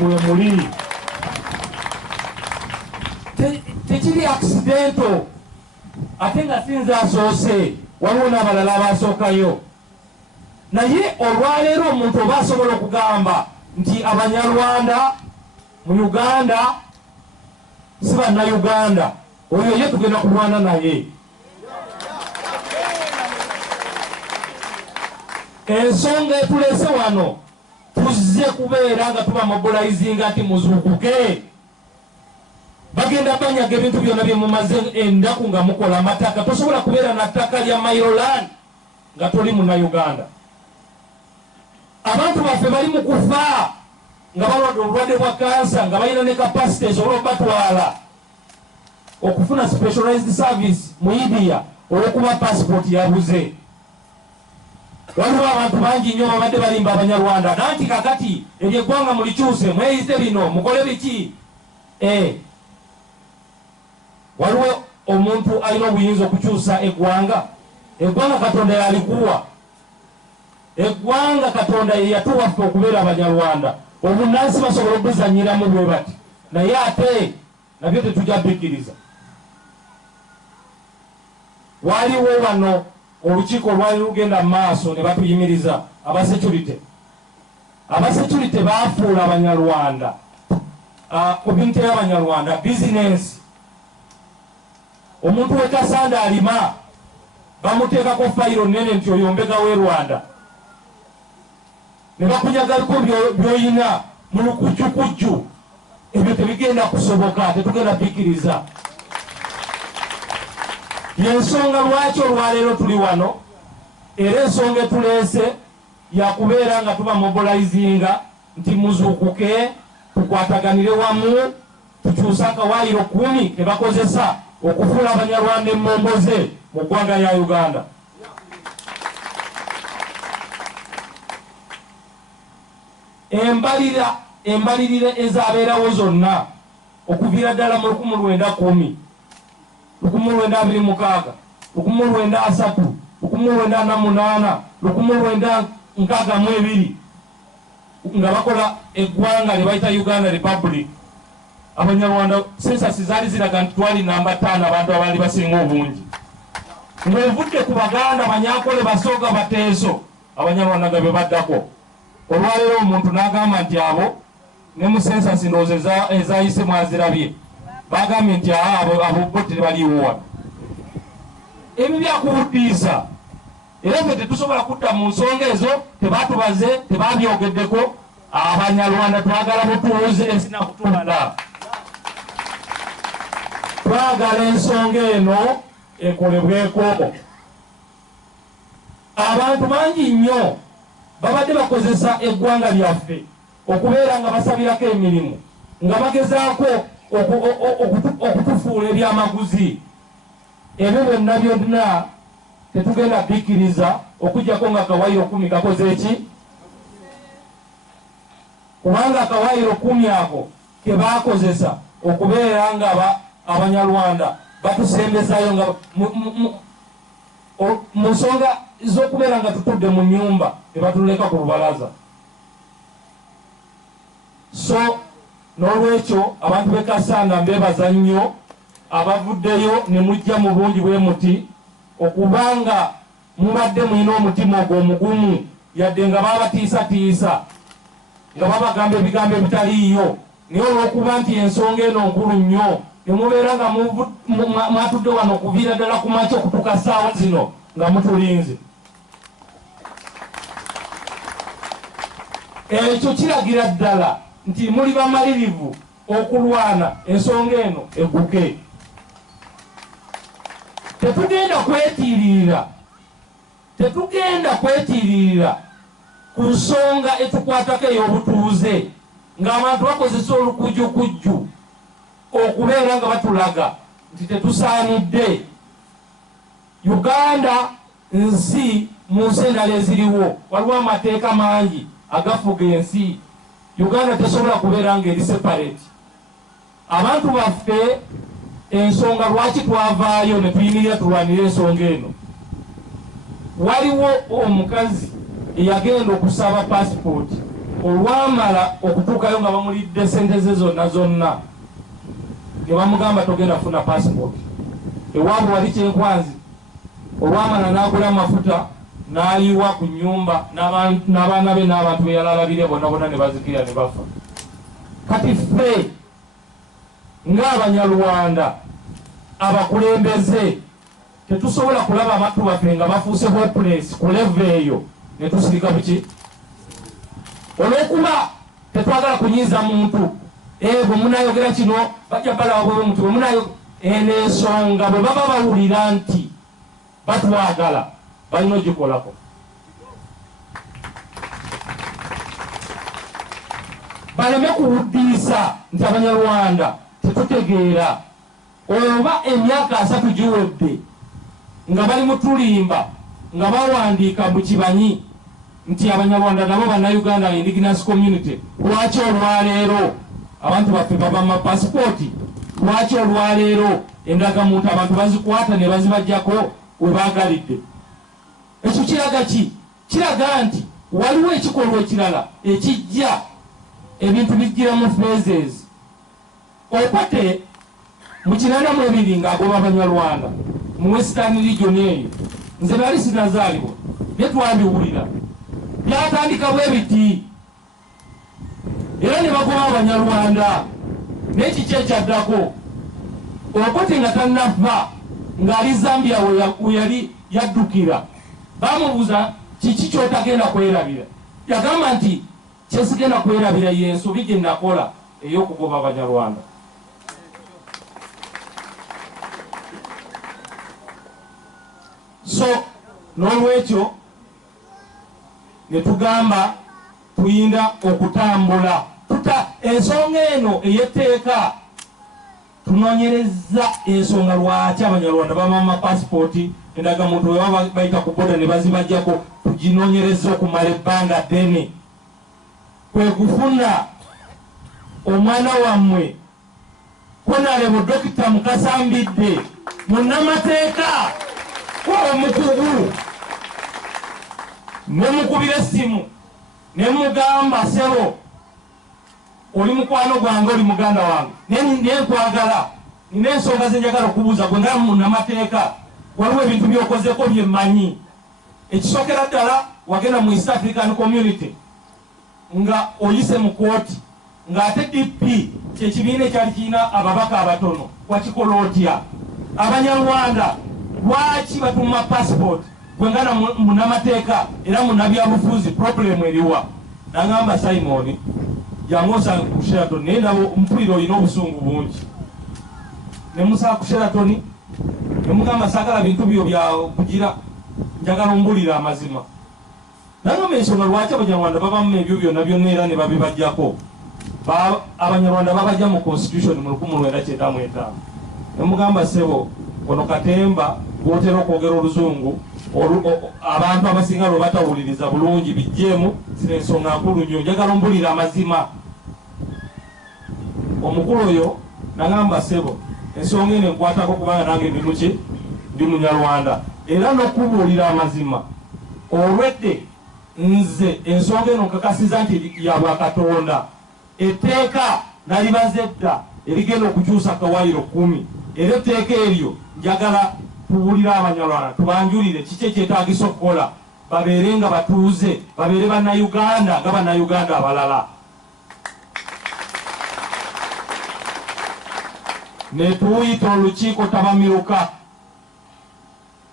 bwe muli tekiri accidento ate nga sinza asoose waliwo n'abalala abasookayo naye olwaleero omuntu oba asobola okugamba nti abanyarwanda mu Uganda si bannayuganda oyo ye tugenda kulwana naye. Ensonga etulese wano tuzze kubeera nga tuba mobilizinga nti muzuukuke. Bagenda banyaga ebintu byonna bye mumaze endaku nga mukola amataka. Tosobola kubeera na ttaka lya Mairoland nga toli munnayuganda. Abantu baffe bali mu kufa nga balwadde obulwadde bwa kansa nga balina ne kapasite esobola okubatwala okufuna specialized service mu India olw'okuba passport yabuze. Waliwo abantu bangi nnyo babadde balimba abanyarwanda nanti kakati eryeggwanga mulikyuse mweyise bino mukole biki. Waliwo omuntu alina obuyinza okukyusa eggwanga. Eggwanga Katonda yalikuwa. Eggwanga Katonda ye yatuwaffe okubeera abanyarwanda. Obunnansi basobola okuzanyiramu bwe bati naye ate nabyo tetujja bikkiriza. Waliwo wano olukiiko lwali lugenda mu maaso ne batuyimiriza abasecurity baafuula abanyarwanda ku bintu y'abanyarwanda bizinensi. Omuntu wekasanda alima bamuteekako fayiro nene nti oyombega w'e Rwanda ne bakunyagaliko byoyina mu lukujjukujju. Ebyo tebigenda kusoboka, tetugenda bikkiriza. Yensonga lwaki olwaleero tuli wano era ensonga etuleese yakubeera nga tuba mobilizinga nti muzuukuke tukwataganire wamu tukyuse akawaayiro 10 ke bakozesa okufuula abanyarwanda emmomboze mu ggwanga ya Uganda. Embalirira ezaabeerawo zonna okuviira ddala mu 1910 1926 1930 1948 1962 nga bakola eggwanga lye bayita Uganda Republic. Abanyarwanda sensasi zaali ziraga nti twali namba 5 abantu abaali basinga obungi. Ng'ovudde ku Baganda Banyakole Basooga Bateeso abanyarwanda nga bye baddako. Olwaleero omuntu n'agamba nti abo ne mu sensasi ndowooza ezayise mwazirabye bagambye nti abo bo tebaliwo wano. Ebyo byakuwuddiisa era ffe tetusobola kutta mu nsonga ezo. Tebatubaze, tebabyogeddeko. Abanyarwanda twagala butuuze esinakutwala. Twagala ensonga eno ekolebweko. Abantu bangi nnyo babadde bakozesa eggwanga lyaffe okubeera nga basabirako emirimu nga bagezaako okutufuula ebyamaguzi. Ebyo byonna byonna tetugenda bikkiriza okujjako nga akawaayiro 10 kakoze eki. Kubanga akawaayiro 10 ako ke baakozesa okubeera nga abanyarwanda batusembezayo nga mu nsonga z'okubeera nga tutudde mu nnyumba tebatuleka ku lubalaza. So n'olwekyo abantu b'e Kasanda mbeebaza nnyo abavuddeyo ne mujja mu bungi bwe muti okubanga mubadde mulina omutima ogwo omugumu yadde nga babatiisatiisa nga babagamba ebigambo ebitaliiyo naye olw'okuba nti ensonga eno nkulu nnyo ne mubeera nga mwatudde wano okuviira ddala ku makya okutuuka ssaawa zino nga mutulinze. Ekyo kiragira ddala nti muli bamalirivu okulwana ensonga eno egguke. Tetugenda kwetiirira ku nsonga etukwatako ey'obutuuze ng'abantu bakozesa olukujjukujju okubeera nga batulaga nti tetusaanidde. Uganda nsi mu nsi endala eziriwo waliwo amateeka mangi agafuga ensi. Uganda tesobola kubeera ng'eri separate. Abantu baffe ensonga lwaki twavaayo ne tuyimirira tulwanira ensonga eno. Waliwo omukazi eyagenda okusaba passport olwamala okutuukayo nga bamulidde sente ze zonna ne bamugamba togenda funa passport ewaabwe wali Kyenkwanzi. Olwamala n'agula amafuta n'ayiwa ku nnyumba n'abaana be n'abantu be yalalabire bonna ne bazikira ne bafa. Kati ffe ng'Abanyarwanda abakulembeze tetusobola kulaba amatu baffe nga bafuuse hopeless ku level eyo ne tusirika buki olw'okuba tetwagala kunyiiza muntu bwe munayogera kino bajja balabwe omuntu bwe munayo eno ensonga bwe baba bawulira nti batwagala balina ogikolako. Baleme kuwuddiisa nti Abanyarwanda tetutegeera oba emyaka 3 giwedde nga bali mutulimba nga bawandiika mu kibanyi nti Abanyarwanda nabo Bannayuganda Indigenous Community. Lwaki olwaleero abantu baffe baba mu pasipoti? Lwaki olwaleero endagamuntu abantu bazikwata ne bazibajjako we baagalidde? Ekyo kiraga ki? Kiraga nti waliwo ekikolwa ekirala ekijja ebintu bijjira mu phases. Okwate mu 82 ng'agoba Abanyarwanda mu Western Region eyo nze nali sinazaalibwa naye twabiwulira byatandika bwe biti era ne bagoba Abanyarwanda n'ekiki ekyaddako Okwate nga tannafa ng'ali Zambia we yali yaddukira bamubuuza kiki ky'otagenda kwerabira. Yagamba nti kyesigenda kwerabira y'ensobi gye nakola ey'okugoba Abanyarwanda. So n'olwekyo ne tugamba tuyinda okutambula ensonga eno ey'etteeka tunoonyereza ensonga lwaki Abanyarwanda bamama pasipoti endagamuntu we baba bayita ku boda ne bazibajjako tuginoonyereza okumala ebbanga ddene. Kwe kufuna omwana wammwe Honorable Dr. Mukasambidde munnamateeka omukugu ne mukubira essimu ne mugamba sebo oli mukwano gwange oli muganda wange ne nkwagala nina ensonga ze njagala okubuuza gwe nga munnamateeka waliwo ebintu byokozeko byemmanyi. Ekisookera ddala wagenda mu East African Community nga oyise mu kooti ng'ate DP kyekibiina ekyali kirina ababaka abatono wakikola otya? Abanyarwanda lwaki batuma passport gwengana munnamateeka era munnabyabufuzi problem eriwa? Nagamba Simon yangosa ku Sheraton naye nabo mpulira olina obusungu bungi ne musaa ku Sheraton ne mugamba saagala bintu byo bya kugira njagala ombulira amazima. Nagamba ensonga lwaki Abanyarwanda babamu ebyo byonna byonna era ne babibajjako. Abanyarwanda babajja mu constitution mu 1995 ne mugamba sebo ono katemba gwotera okwogera oluzungu abantu abasinga lwe batawuliriza bulungi bijjeemu zino ensonga nkulu nnyo njagala ombulira amazima. Omukulu oyo nagamba sebo ensonga eno enkwatako kubanga nange ndi muki ndi Munyarwanda era n'okubuulira amazima olwedde nze ensonga eno nkakasiza nti ya Bwakatonda. Etteeka nalibaze dda erigenda okukyusa Kawayiro 10 era etteeka eryo njagala tuwulira Abanyarwanda tubanjulire kiki ekyetaagisa okukola babeere nga batuuze babeere Bannayuganda nga Bannayuganda abalala. Ne tuyita olukiiko Tabamiruka.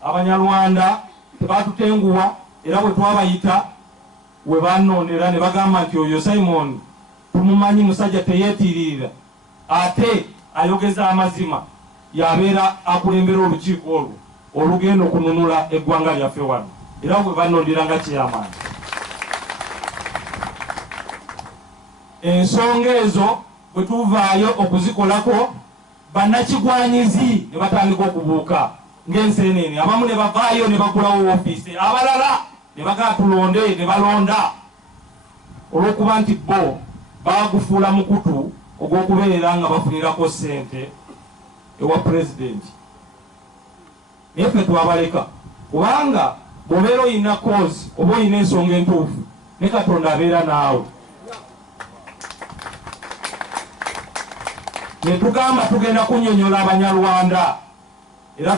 Abanyarwanda tebatutenguwa era bwe twabayita we bannoonera ne bagamba nti oyo Simon tumumanyi musajja teyeetiririra ate ayogeza amazima yabeera akulembera olukiiko olwo olugenda okununula eggwanga lyaffe wano era bwe bannoonera nga kyeyamaani. Ensonga ezo bwe tuvaayo okuzikolako bannakigwanyizi ne batandika okubuuka ng'enseenene abamu ne bavaayo ne bagulawo ofiisi abalala ne bagaa tulonde ne balonda olw'okuba nti bo baagufuula mukutu ogw'okubeera nga bafunirako ssente ewa pulezidenti. Naye ffe twabaleka kubanga bw'obeera oyina kozi oba oyina ensonga entuufu ne Katonda abeera naawe netugamba tugenda kunyonyola abanyarwanda era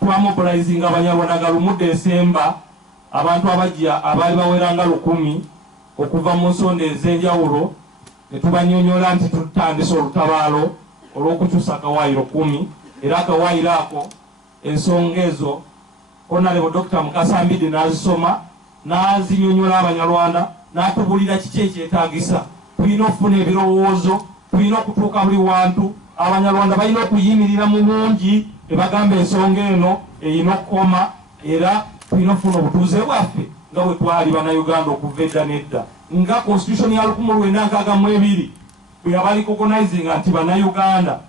twamobilizing abanyarwanda galumu Desemba abantu abajja abali baweranga 100 okuva mu nsonda ez'enjawulo netubanyonyola nti tutandise olutabaalo olw'okukyusa akawaayiro 10 era akawaayiro ako ensonga ezo Honorable Dr. Mukasambide n'azisoma n'azinyonyola abanyarwanda n'atubulira kiki ekyetaagisa. Tulina okufuna ebirowoozo, tulina okutuuka buli wantu, abanyarwanda balina okuyimirira mu bungi ne bagamba ensonga eno erina okukoma era tulina okufuna obutuuze bwaffe nga bwe twali bannayuganda okuva edda n'edda. Nga constitution ya 1962 bwe yabali recognizing nti bannayuganda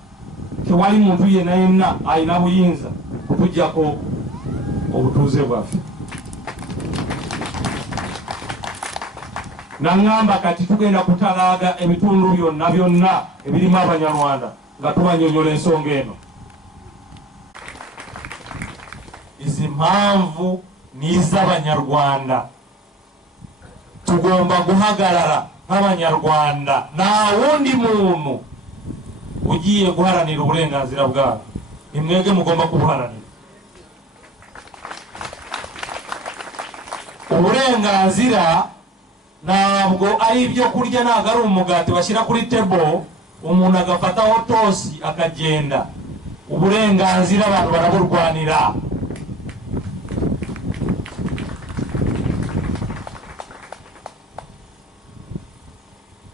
tewali muntu yenna yenna alina buyinza okujjako obutuuze bwaffe. Nangamba kati tugenda kutalaaga ebitundu byonna ebirimu abanyarwanda nga tubanyonyola ensonga eno. Izi mpamvu n'iz'abanyarwanda. Tugomba guhagarara nk'abanyarwanda nta wundi muntu ugiye guharanira uburenganzira bwabo. Nimwege mugomba kubuharanira. Uburenganzira ntabwo ari ibyo kurya, ntabwo ari umugati bashyira kuri table umuntu agafataho tosi akagenda. Uburenganzira abantu baraburwanira.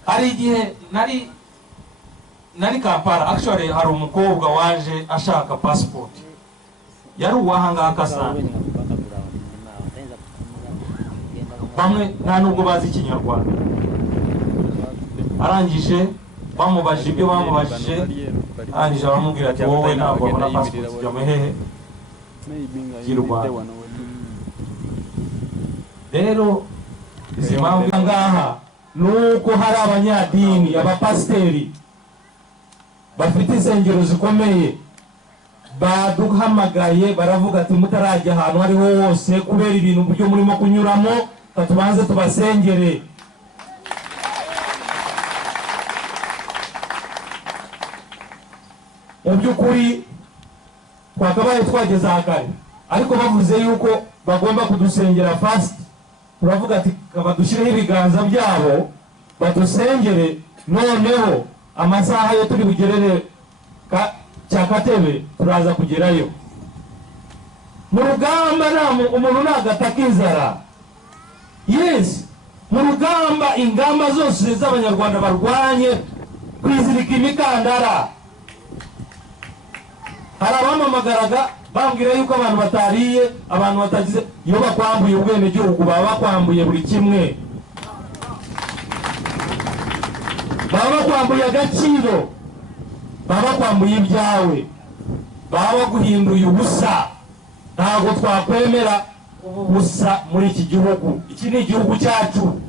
Hari igihe nari Kampala, actually hari umukobwa waje ashaka passport, yari uwahangaha sana, bamwe nta nubwo bazi Ikinyarwanda. Arangije bamubajije ibyo bamubajije, arangije baramubwira ati wowe ntabwo wabona passport zijya hehe y'u Rwanda. Rero izi mpamvu ngaha nuko hari abanyadini, abapasiteri bafite insengero zikomeye baduhamagaye baravuga ati mutarajya ahantu hariho hose kubera ibintu byo murimo kunyuramo, tubanze tubasengere. Mu by'ukuri twakabaye twageze kare, ariko bavuze yuko bagomba kudusengera fast. Turavuga ati badushyireho ibiganza byabo badusengere, noneho amasaha yo turi bugerere Cyakatebe turaza kugerayo. Mu rugamba umuntu nagataka inzara. Yes, mu rugamba ingamba zose z'abanyarwanda barwanye kwizirika imikandara. Hari abamamagaraga bambwira yuko abantu batariye, abantu batagize, iyo bakwambuye ubwene gihugu baba bakwambuye buri kimwe, baba bakwambuye agaciro, baba bakwambuye ibyawe, baba baguhinduye ubusa. Ntabwo twakwemera ubusa muri iki gihugu. Iki ni igihugu cyacu.